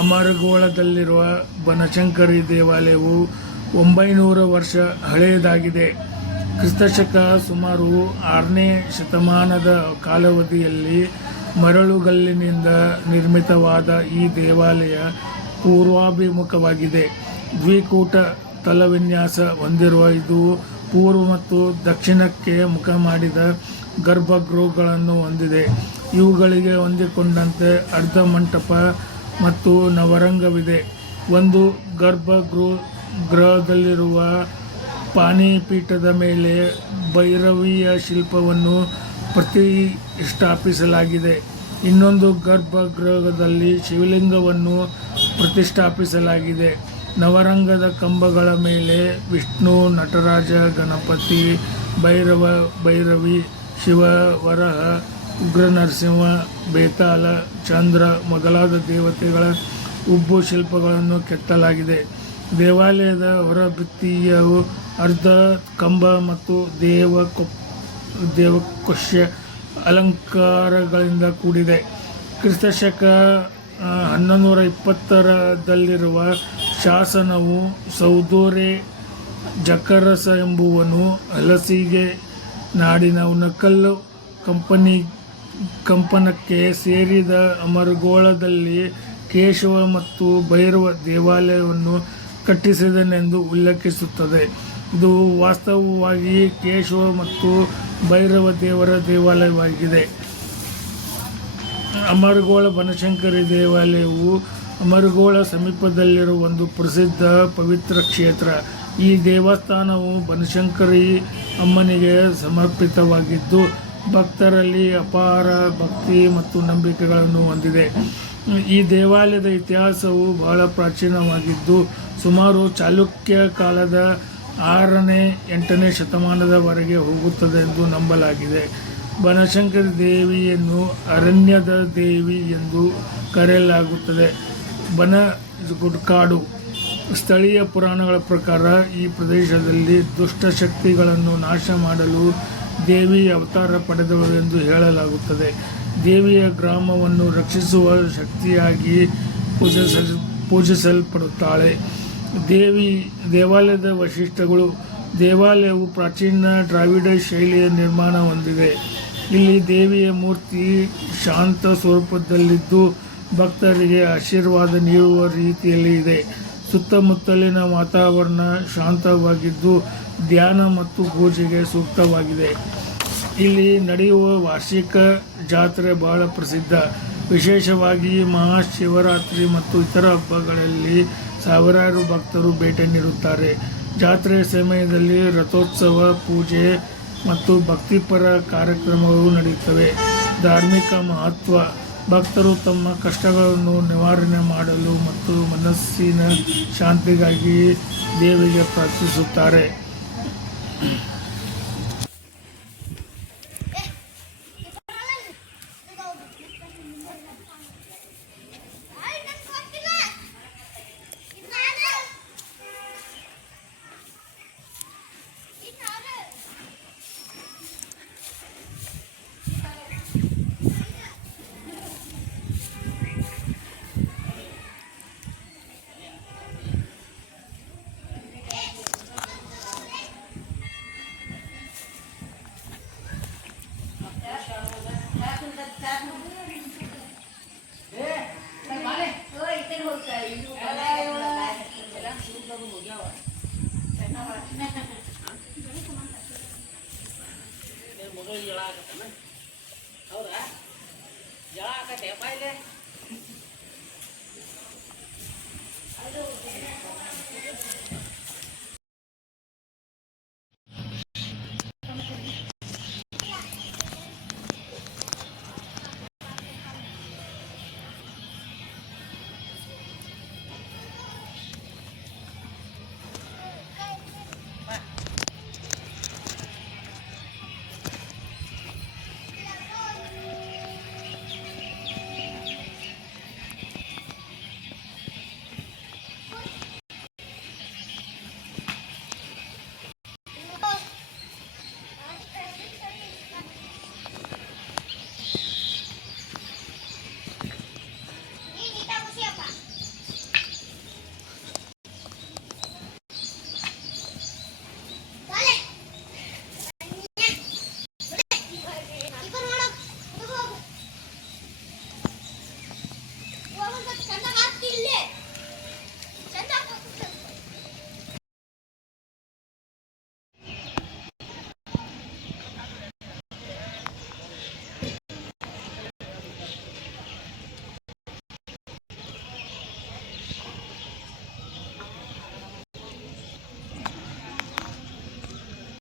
ಅಮರಗೋಳದಲ್ಲಿರುವ ಬನಶಂಕರಿ ದೇವಾಲಯವು 900 ವರ್ಷ ಹಳೆಯದಾಗಿದೆ. ಕ್ರಿಸ್ತಶಕ ಸುಮಾರು 6ನೇ ಶತಮಾನದ ಕಾಲಾವಧಿಯಲ್ಲಿ ಮರಳುಗಲ್ಲಿನಿಂದ ನಿರ್ಮಿತವಾದ ಈ ದೇವಾಲಯ ಪೂರ್ವಾಭಿಮುಖವಾಗಿದೆ. ದ್ವಿಕೂಟ ತಲವಿನ್ಯಾಸ ಹೊಂದಿರುವ ಇದು ಪೂರ್ವ ಮತ್ತು ದಕ್ಷಿಣಕ್ಕೆ ಮುಖ ಮಾಡಿದ ಗರ್ಭಗೃಹಗಳನ್ನು ಹೊಂದಿದೆ. ಇವುಗಳಿಗೆ ಹೊಂದಿಕೊಂಡಂತೆ ಅರ್ಧ ಮಂಟಪ ಮತ್ತು ನವರಂಗವಿದೆ. ಒಂದು ಗರ್ಭಗೃಹದಲ್ಲಿರುವ ಪಾಣಿಪೀಠದ ಮೇಲೆ ಭೈರವಿಯ ಶಿಲ್ಪವನ್ನು ಪ್ರತಿಷ್ಠಾಪಿಸಲಾಗಿದೆ. ಇನ್ನೊಂದು ಗರ್ಭಗೃಹದಲ್ಲಿ ಶಿವಲಿಂಗವನ್ನು ಪ್ರತಿಷ್ಠಾಪಿಸಲಾಗಿದೆ. ನವರಂಗದ ಕಂಬಗಳ ಮೇಲೆ ವಿಷ್ಣು, ನಟರಾಜ, ಗಣಪತಿ, ಭೈರವ, ಭೈರವಿ, ಶಿವ, ವರಹ, ಉಗ್ರನರಸಿಂಹ, ಬೇತಾಳ, ಚಂದ್ರ ಮೊದಲಾದ ದೇವತೆಗಳ ಉಬ್ಬು ಶಿಲ್ಪಗಳನ್ನು ಕೆತ್ತಲಾಗಿದೆ. ದೇವಾಲಯದ ಹೊರಭಿತ್ತಿಯು ಅರ್ಧ ಕಂಬ ಮತ್ತು ದೇವಕೋಷ್ಯ ಅಲಂಕಾರಗಳಿಂದ ಕೂಡಿದೆ. ಕ್ರಿಸ್ತಶಕ 1120ರಲ್ಲಿರುವ ಶಾಸನವು ಸೌದೋರೆ ಜಕರಸ ಎಂಬುವನು ಹಲಸಿಗೆ ನಾಡಿನ ಉಣಕಲ್ ಕಂಪನಕ್ಕೆ ಸೇರಿದ ಅಮರಗೋಳದಲ್ಲಿ ಕೇಶವ ಮತ್ತು ಭೈರವ ದೇವಾಲಯವನ್ನು ಕಟ್ಟಿಸಿದನೆಂದು ಉಲ್ಲೇಖಿಸುತ್ತದೆ. ಇದು ವಾಸ್ತವವಾಗಿ ಕೇಶವ ಮತ್ತು ಭೈರವ ದೇವರ ದೇವಾಲಯವಾಗಿದೆ. ಅಮರಗೋಳ ಬನಶಂಕರಿ ದೇವಾಲಯವು ಅಮರಗೋಳ ಸಮೀಪದಲ್ಲಿರುವ ಒಂದು ಪ್ರಸಿದ್ಧ ಪವಿತ್ರ ಕ್ಷೇತ್ರ. ಈ ದೇವಸ್ಥಾನವು ಬನಶಂಕರಿ ಅಮ್ಮನಿಗೆ ಸಮರ್ಪಿತವಾಗಿದ್ದು ಭಕ್ತರಲ್ಲಿ ಅಪಾರ ಭಕ್ತಿ ಮತ್ತು ನಂಬಿಕೆಗಳನ್ನು ಹೊಂದಿದೆ. ಈ ದೇವಾಲಯದ ಇತಿಹಾಸವು ಬಹಳ ಪ್ರಾಚೀನವಾಗಿದ್ದು ಸುಮಾರು ಚಾಲುಕ್ಯ ಕಾಲದ 6ನೇ 8ನೇ ಶತಮಾನದವರೆಗೆ ಹೋಗುತ್ತದೆ ಎಂದು ನಂಬಲಾಗಿದೆ. ಬನಶಂಕರಿ ದೇವಿಯನ್ನು ಅರಣ್ಯದ ದೇವಿ ಎಂದು ಕರೆಯಲಾಗುತ್ತದೆ. ಬನಗುಡ್ಕಾಡು ಸ್ಥಳೀಯ ಪುರಾಣಗಳ ಪ್ರಕಾರ ಈ ಪ್ರದೇಶದಲ್ಲಿ ದುಷ್ಟ ಶಕ್ತಿಗಳನ್ನು ನಾಶ ಮಾಡಲು ದೇವಿ ಅವತಾರ ಪಡೆದಳು ಎಂದು ಹೇಳಲಾಗುತ್ತದೆ. ದೇವಿಯ ಗ್ರಾಮವನ್ನು ರಕ್ಷಿಸುವ ಶಕ್ತಿಯಾಗಿ ಪೂಜಿಸಲ್ಪಡುತ್ತಾಳೆ. ದೇವಾಲಯದ ವೈಶಿಷ್ಟ್ಯಗಳು. ದೇವಾಲಯವು ಪ್ರಾಚೀನ ದ್ರಾವಿಡ ಶೈಲಿಯ ನಿರ್ಮಾಣ ಹೊಂದಿದೆ. ಇಲ್ಲಿ ದೇವಿಯ ಮೂರ್ತಿ ಶಾಂತ ಸ್ವರೂಪದಲ್ಲಿದ್ದು ಭಕ್ತರಿಗೆ ಆಶೀರ್ವಾದ ನೀಡುವ ರೀತಿಯಲ್ಲಿ ಇದೆ. ಸುತ್ತಮುತ್ತಲಿನ ವಾತಾವರಣ ಶಾಂತವಾಗಿದ್ದು ಧ್ಯಾನ ಮತ್ತು ಪೂಜೆಗೆ ಸೂಕ್ತವಾಗಿದೆ. ಇಲ್ಲಿ ನಡೆಯುವ ವಾರ್ಷಿಕ ಜಾತ್ರೆ ಬಹಳ ಪ್ರಸಿದ್ಧ. ವಿಶೇಷವಾಗಿ ಮಹಾಶಿವರಾತ್ರಿ ಮತ್ತು ಇತರ ಹಬ್ಬಗಳಲ್ಲಿ ಸಾವಿರಾರು ಭಕ್ತರು ಭೇಟಿ ನೀಡುತ್ತಾರೆ. ಜಾತ್ರೆಯ ಸಮಯದಲ್ಲಿ ರಥೋತ್ಸವ, ಪೂಜೆ ಮತ್ತು ಭಕ್ತಿಪರ ಕಾರ್ಯಕ್ರಮಗಳು ನಡೆಯುತ್ತವೆ. ಧಾರ್ಮಿಕ ಮಹತ್ವ. ಭಕ್ತರು ತಮ್ಮ ಕಷ್ಟಗಳನ್ನು ನಿವಾರಣೆ ಮಾಡಲು ಮತ್ತು ಮನಸ್ಸಿನ ಶಾಂತಿಗಾಗಿ ದೇವಿಗೆ ಪ್ರಾರ್ಥಿಸುತ್ತಾರೆ.